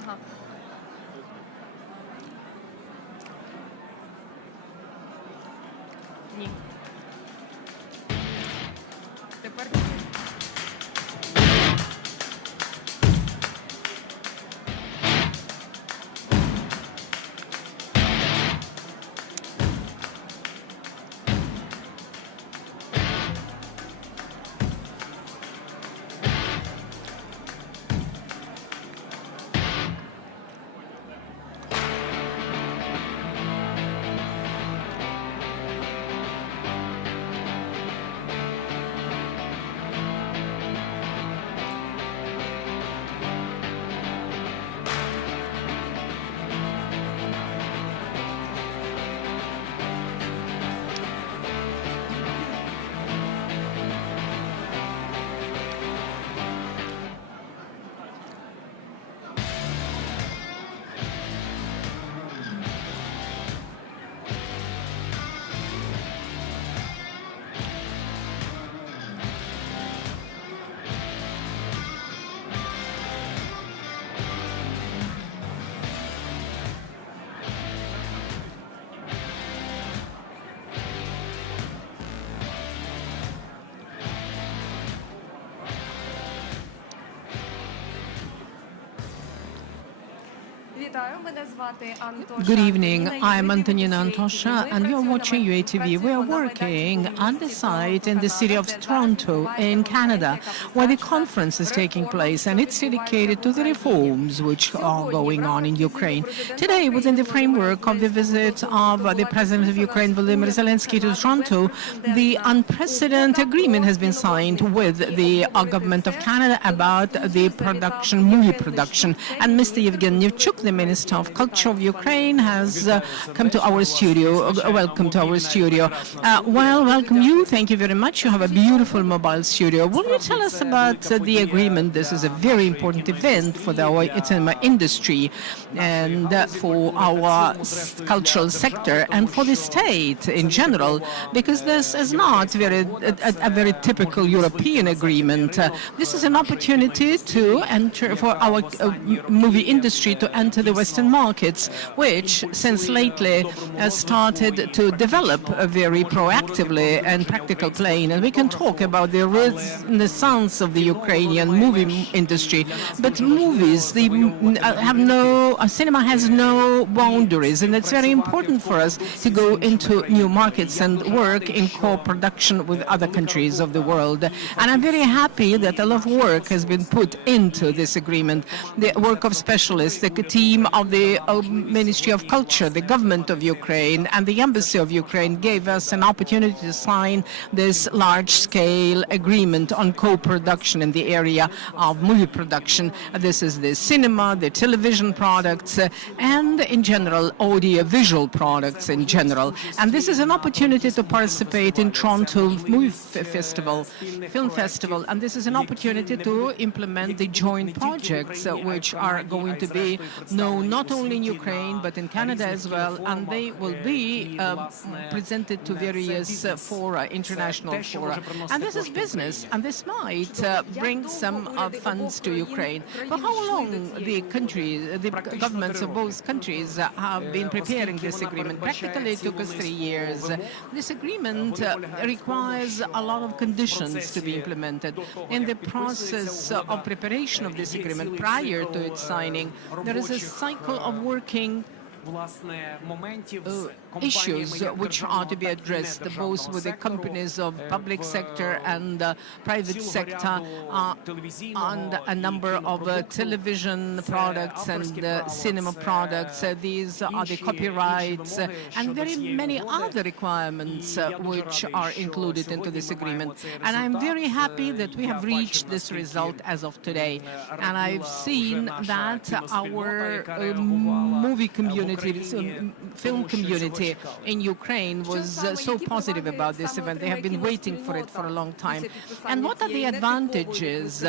Ага. Ні. Тепер ні. Good evening. I'm Antonina Antosha, and you're watching UATV. We are working on the site in the city of Toronto in Canada, where the conference is taking place, and it's dedicated to the reforms which are going on in Ukraine. Today, within the framework of the visit of the President of Ukraine, Volodymyr Zelensky, to Toronto, the unprecedented agreement has been signed with the government of Canada about the movie production. And Mr. Yevhen Nischuk, the Minister of Culture of Ukraine, has come to our studio. Welcome to our studio. Welcome you. Thank you very much. You have a beautiful mobile studio. Will you tell us about the agreement? This is a very important event for our cinema industry and for our cultural sector and for the state in general, because this is not a very typical European agreement. This is an opportunity to enter for our movie industry to enter the Western markets, which since lately has started to develop very proactively and practical plane. And we can talk about the renaissance of the Ukrainian movie industry, but movies, cinema has no boundaries, and it's very important for us to go into new markets and work in co-production with other countries of the world. And I'm very happy that a lot of work has been put into this agreement. The work of specialists, the team of the Ministry of Culture, the government of Ukraine, and the Embassy of Ukraine gave us an opportunity to sign this large-scale agreement on co-production in the area of movie production. This is the cinema, the television products, and in general, audio-visual products in general. And this is an opportunity to participate in Toronto Film Festival, and this is an opportunity to implement the joint projects which are going to be known not only in Ukraine but in Canada as well, and they will be presented to various fora, international fora. And this is business, and this might bring some funds to Ukraine. For how long the governments of both countries have been preparing this agreement? Practically it took us 3 years. This agreement requires a lot of conditions to be implemented. In the process of preparation of this agreement, prior to its signing, there is a cycle of working issues which are to be addressed both with the companies of public sector and private sector and a number of television products and cinema products. These are the copyrights and very many other requirements which are included into this agreement. And I'm very happy that we have reached this result as of today. And I've seen that our movie community, film community community in Ukraine was so positive about this event. They have been waiting for it for a long time. And what are the advantages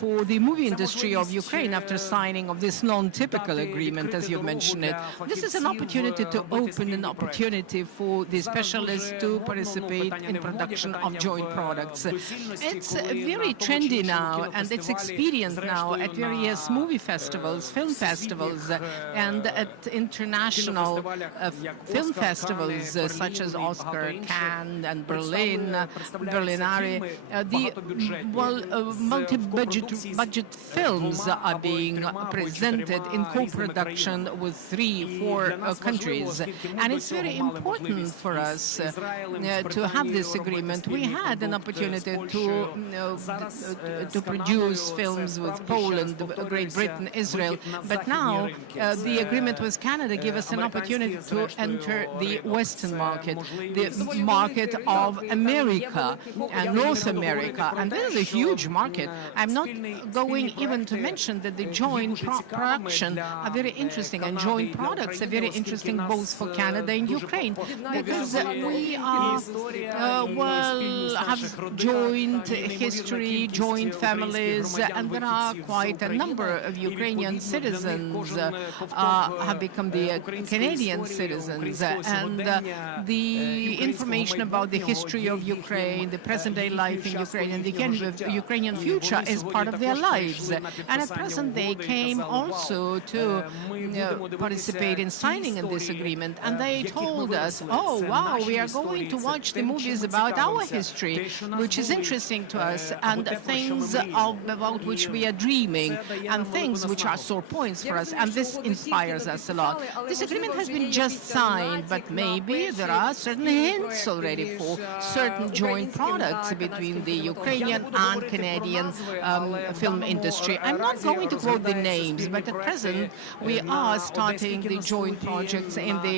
for the movie industry of Ukraine after signing of this non-typical agreement, as you mentioned it? This is an opportunity to open an opportunity for the specialists to participate in production of joint products. It's very trendy now, and it's experienced now at various movie festivals, film festivals, and at international film festivals such as Oscar, Cannes, and Berlin, Berlinale. The multi-budget films are being presented in co-production with 3-4 countries, and it's very important for us to have this agreement. We had an opportunity to produce films with Poland, Great Britain, Israel, but now the agreement with Canada gives us an opportunity to enter the Western market, the market of America and North America, and this is a huge market. I'm not going even to mention that the joint production are very interesting, and joint products are very interesting both for Canada and Ukraine, because we are, have joint history, joint families, and there are quite a number of Ukrainian citizens have become the Canadian citizens, and the information about the history of Ukraine, the present-day life in Ukraine, and the Ukrainian future is part of their lives. And at present, they came also to participate in signing in this agreement, and they told us, oh, wow, we are going to watch the movies about our history, which is interesting to us, and things about which we are dreaming, and things which are sore points for us, and this inspires us a lot. This agreement has been just signed, but maybe there are certain hints already for certain joint products between the Ukrainian and Canadian film industry. I'm not going to quote the names, but at present we are starting the joint projects in the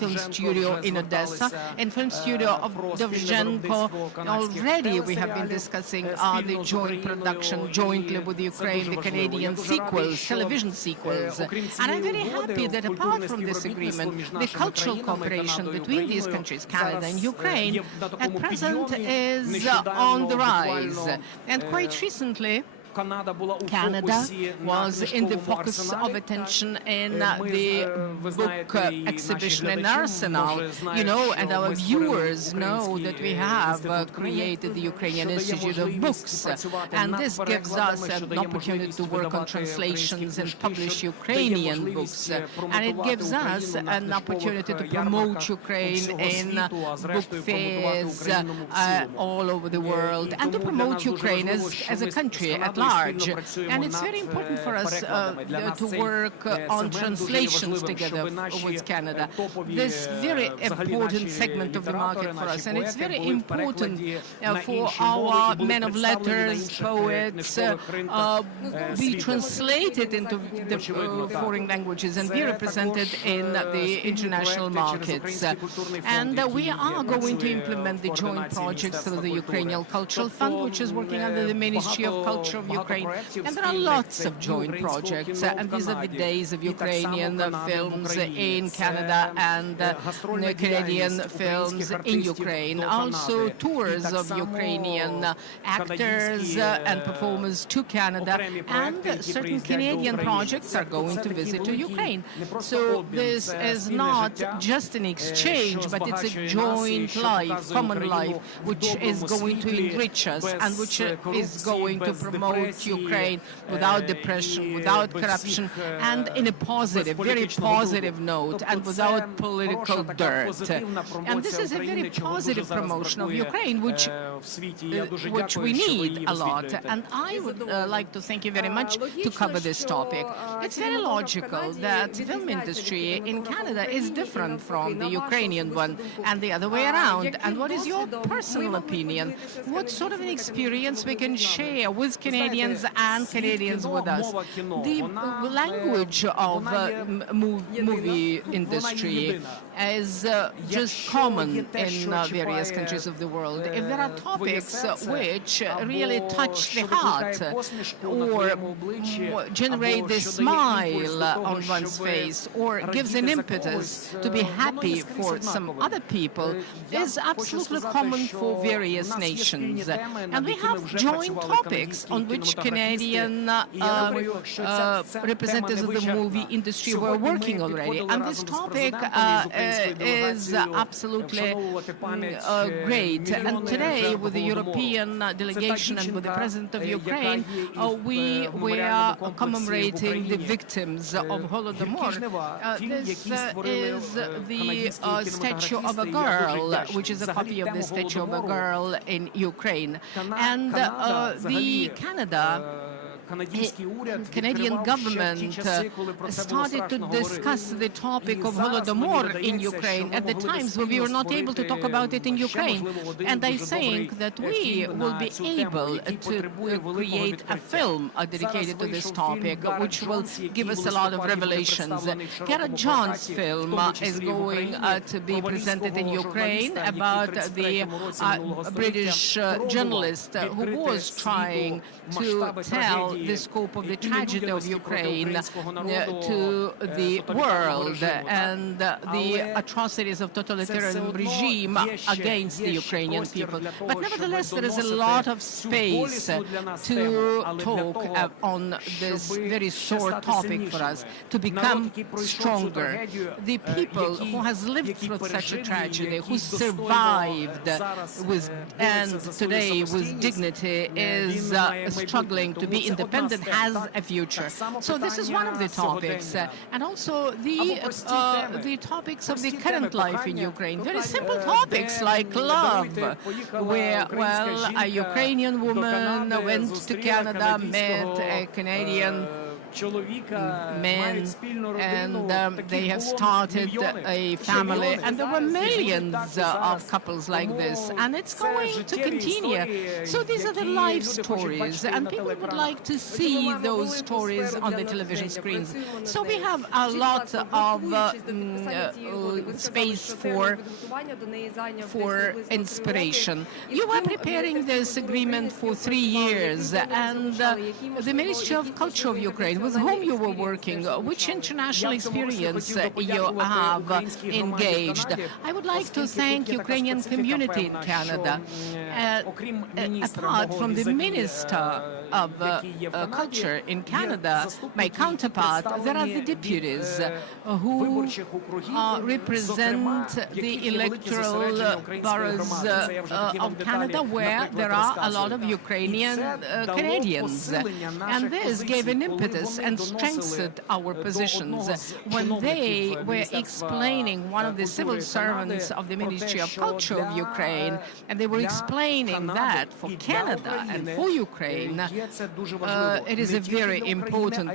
film studio in Odessa, in film studio of Dovzhenko. Already we have been discussing the joint production jointly with Ukraine, the Canadian sequels, television sequels. And I'm very happy that apart from this agreement, the cultural cooperation between these countries, Canada and Ukraine, at present is on the rise. And quite recently, Canada was in the focus of attention in the book exhibition in Arsenal, and our viewers know that we have created the Ukrainian Institute of Books, and this gives us an opportunity to work on translations and publish Ukrainian books, and it gives us an opportunity to promote Ukraine in book fairs all over the world, and to promote Ukraine as a country at large. And it's very important for us to work on translations together with Canada. This very important segment of the market for us, and it's very important for our men of letters, poets, be translated into the foreign languages and be represented in the international markets. And we are going to implement the joint projects through the Ukrainian Cultural Fund, which is working under the Ministry of Culture of Ukraine. And there are lots of joint projects, and these are the days of Ukrainian films in Canada and Canadian films in Ukraine. Also tours of Ukrainian actors and performers to Canada, and certain Canadian projects are going to visit to Ukraine. So this is not just an exchange, but it's a joint life, common life, which is going to enrich us and which is going to promote Ukraine without depression, without corruption, and in a positive, very positive note, and without political dirt. And this is a very positive promotion of Ukraine, which we need a lot. And I would like to thank you very much to cover this topic. It's very logical that the film industry in Canada is different from the Ukrainian one, and the other way around. And what is your personal opinion? What sort of an experience we can share with Canadians and Canadians with us? The language of movie industry is just common in various countries of the world. If there are topics which really touch the heart or generate the smile on one's face or gives an impetus to be happy for some other people, is absolutely common for various nations. And we have joint topics on which Canadian representatives of the movie industry were working already. And this topic is absolutely great. And today, with the European delegation and with the President of Ukraine, we were commemorating the victims of Holodomor. This is the statue of a girl, which is a copy of the statue of a girl in Ukraine. And the Canadian government started to discuss the topic of Holodomor in Ukraine at the times when we were not able to talk about it in Ukraine. And I think that we will be able to create a film dedicated to this topic, which will give us a lot of revelations. Gareth John's film is going to be presented in Ukraine about the British journalist who was trying to tell the scope of the tragedy of Ukraine to the world and the atrocities of totalitarian regime against the Ukrainian people. But nevertheless, there is a lot of space to talk on this very sore topic for us, to become stronger. The people who has lived through such a tragedy, who survived and today with dignity is struggling to be independent, has a future. So this is one of the topics. And also the topics of the current life in Ukraine. Very simple topics like love, where, well, a Ukrainian woman went to Canada, met a Canadian men, and they have started a family, and there were millions of couples like this, and it's going to continue. So these are the life stories, and people would like to see those stories on the television screens. So we have a lot of space for inspiration. You were preparing this agreement for 3 years, and the Ministry of Culture of Ukraine, with whom you were working, which international experience you have engaged. I would like to thank Ukrainian community in Canada. Apart from the Minister of Culture in Canada, my counterpart, there are the deputies who represent the electoral boroughs of Canada, where there are a lot of Ukrainian Canadians. And this gave an impetus and strengthened our positions when they were explaining, one of the civil servants of the Ministry of Culture of Ukraine, and they were explaining that for Canada and for Ukraine, it is a very important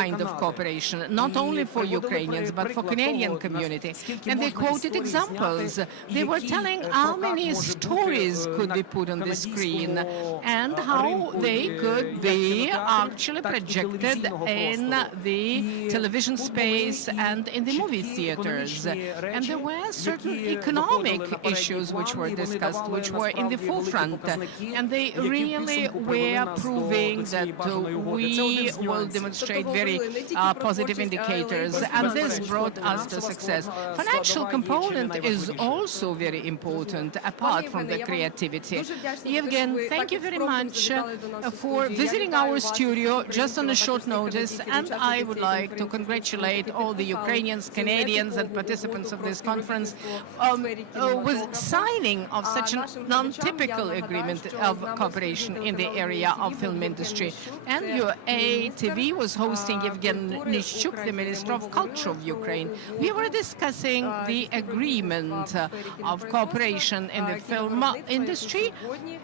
kind of cooperation, not only for Ukrainians, but for Canadian community. And they quoted examples. They were telling how many stories could be put on the screen and how they could be actually projected in the television space and in the movie theaters. And there were certain economic issues which were discussed, which were in the forefront. And they really were proving that we will demonstrate very positive indicators. And this brought us to success. Financial component is also very important, apart from the creativity. Yevhen, thank you very much for visiting our studio just on a short notice, and I would like to congratulate all the Ukrainians, Canadians, and participants of this conference with signing of such a non-typical agreement of cooperation in the area of film industry. And UATV was hosting Yevhen Nischuk, the Minister of Culture of Ukraine. We were discussing the agreement of cooperation in the film industry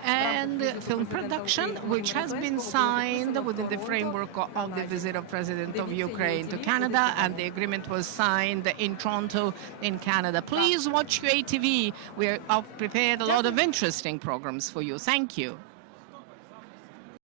and film production, which has been signed within the framework of the visit of President of Ukraine to Canada, and the agreement was signed in Toronto, in Canada. Please watch UATV. We have prepared a lot of interesting programs for you. Thank you.